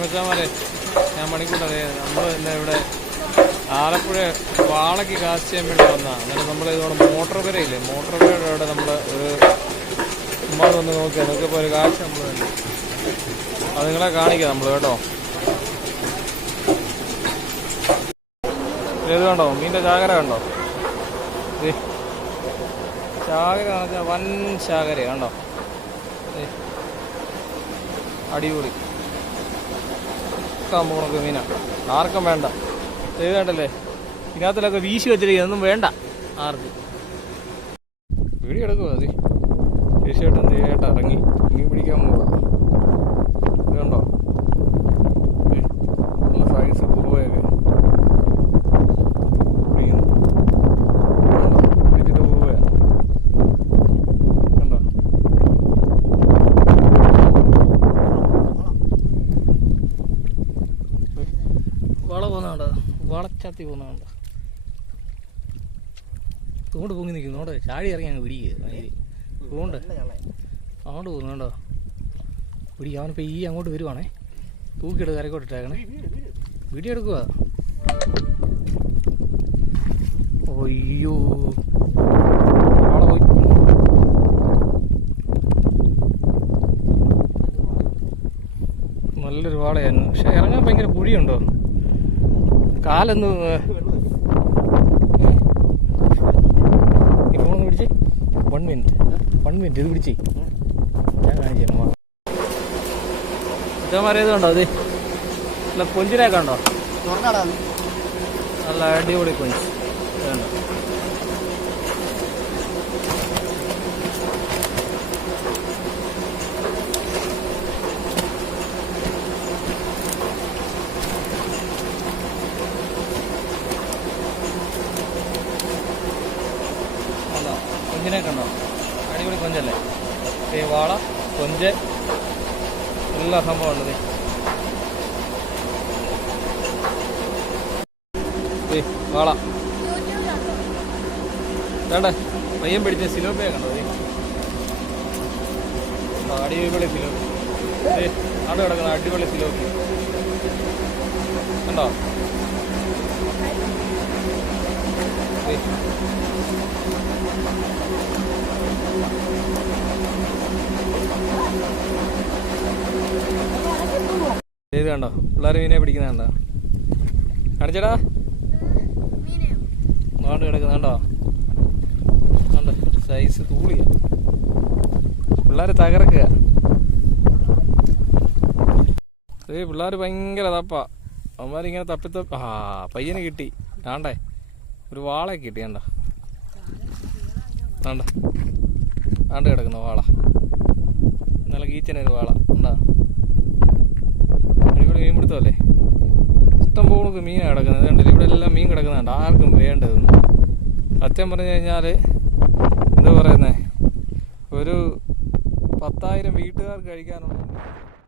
മച്ചാമാരെ, ഞാൻ മണിക്കൂട്ടേ. നമ്മൾ ഇന്ന് ഇവിടെ ആലപ്പുഴ വാളയ്ക്ക് കാസ്റ്റ് ചെയ്യാൻ വേണ്ടി വന്നതാണ്. അന്നേരം നമ്മൾ ഇതോടെ മോട്ടോർ പുരയില്ലേ, മോട്ടോർ പുരയുടെ അവിടെ നമ്മൾ ഒരു നമ്മൾ വന്ന് നോക്കിയാൽ നോക്കിയപ്പോൾ ഒരു കാഴ്ച നമ്മൾ കണ്ടു. അത് നിങ്ങളെ കാണിക്കാം നമ്മൾ കേട്ടോ. ഇത് കണ്ടോ, മീൻ്റെ ചാകര കണ്ടോ? ചാകര പറഞ്ഞാൽ വൻ ചാകര കണ്ടോ, അടിപൊളി നമുക്ക് മീനാണ്. ആർക്കും വേണ്ട. ഇത് വേണ്ടല്ലേ, ഇതിനകത്തിലൊക്കെ വീശി വെച്ചിരിക്കുക, ഒന്നും വേണ്ട ആർക്കും. വീഡിയോ എടുക്കുക. മതി തീർച്ചയായിട്ടും എന്ത് ചെയ്യട്ടെ, ഇറങ്ങി മീൻ പിടിക്കാൻ പോവുക. ഇത് കണ്ടോ, നല്ല സൈസ് കുറുവയൊക്കെ പിടിച്ചിട്ട് കുറുവയാ കണ്ടോ. വള പോകുന്നുണ്ടോ, വളച്ചാത്തി പോകുന്നുണ്ടോ, തൂണ്ട് പൊങ്ങി നിൽക്കുന്നു. അവിടെ ചാടി ഇറങ്ങി അങ്ങ് പിടിക്കുക. തൂണ്ട് അങ്ങോട്ട് പോകുന്നുണ്ടോ, പിടിക്കുക. അവനിപ്പോൾ ഈ അങ്ങോട്ട് വരുവാണേ, തൂക്കിയെടുത്ത് കരക്കോട്ടിട്ടേക്കണേ. വീഡിയോ എടുക്കുക. ഒയ്യോ, അവിടെ പോയി. നല്ലൊരു വാളയായിരുന്നു, പക്ഷെ ഇറങ്ങാൻ ഭയങ്കര കുഴിയുണ്ടോ, കാലൊന്ന് ഇപ്പോൾ ഒന്ന് പിടിച്ചേ. 1 മിനിറ്റ് ഇത് പിടിച്ചേ, ഞാൻ കാണിച്ചു. ഇതേമാരേതുണ്ടോ, അത് നല്ല കൊഞ്ചിനൊക്കെ ഉണ്ടോ, നല്ല അടിപൊളി കൊഞ്ച് വേണ്ട. കൊഞ്ചിനൊക്കെ ഉണ്ടോ, അടിപൊളി കൊഞ്ചല്ലേ. വാള, കൊഞ്ച്, എല്ലാ സംഭവം ഉണ്ട്. വാള വേണ്ടേ, പയ്യൻ പിടിച്ച സിലോപ്പിയ കണ്ടോ, അടിപൊളി സിലോപ്പി. അത് കിടക്കുന്ന അടിപൊളി സിലോപ്പി കണ്ടോ. ഇത് കണ്ടോ, പിള്ളേർ മീനെ പിടിക്കുന്ന കണ്ടോ, കാണിച്ചടാ. നാട് കിടക്കുന്നുണ്ടോ, കണ്ടോ സൈസ് തൂളിയ. പിള്ളേർ തകർക്കുക. പിള്ളേർ ഭയങ്കര തപ്പാ. അവന്മാരിങ്ങനെ തപ്പി പയ്യന് കിട്ടി. ആണ്ടേ ഒരു വാളെ കിട്ടി. കണ്ടോ, ആണ്ട ആണ്ട് കിടക്കുന്ന വാള, നല്ല കീച്ചനൊരു വാള ഉണ്ടോ. അടിപൊളി മീൻ പിടുത്തമല്ലേ. ഇഷ്ടം പോലെ മീനാണ് കിടക്കുന്നത്. കണ്ടില്ല, ഇവിടെ എല്ലാം മീൻ കിടക്കുന്നുണ്ട്. ആർക്കും വേണ്ടതെന്ന് സത്യം പറഞ്ഞു കഴിഞ്ഞാൽ എന്താ പറയുന്നത്, ഒരു 10,000 വീട്ടുകാർക്ക് കഴിക്കാനുള്ള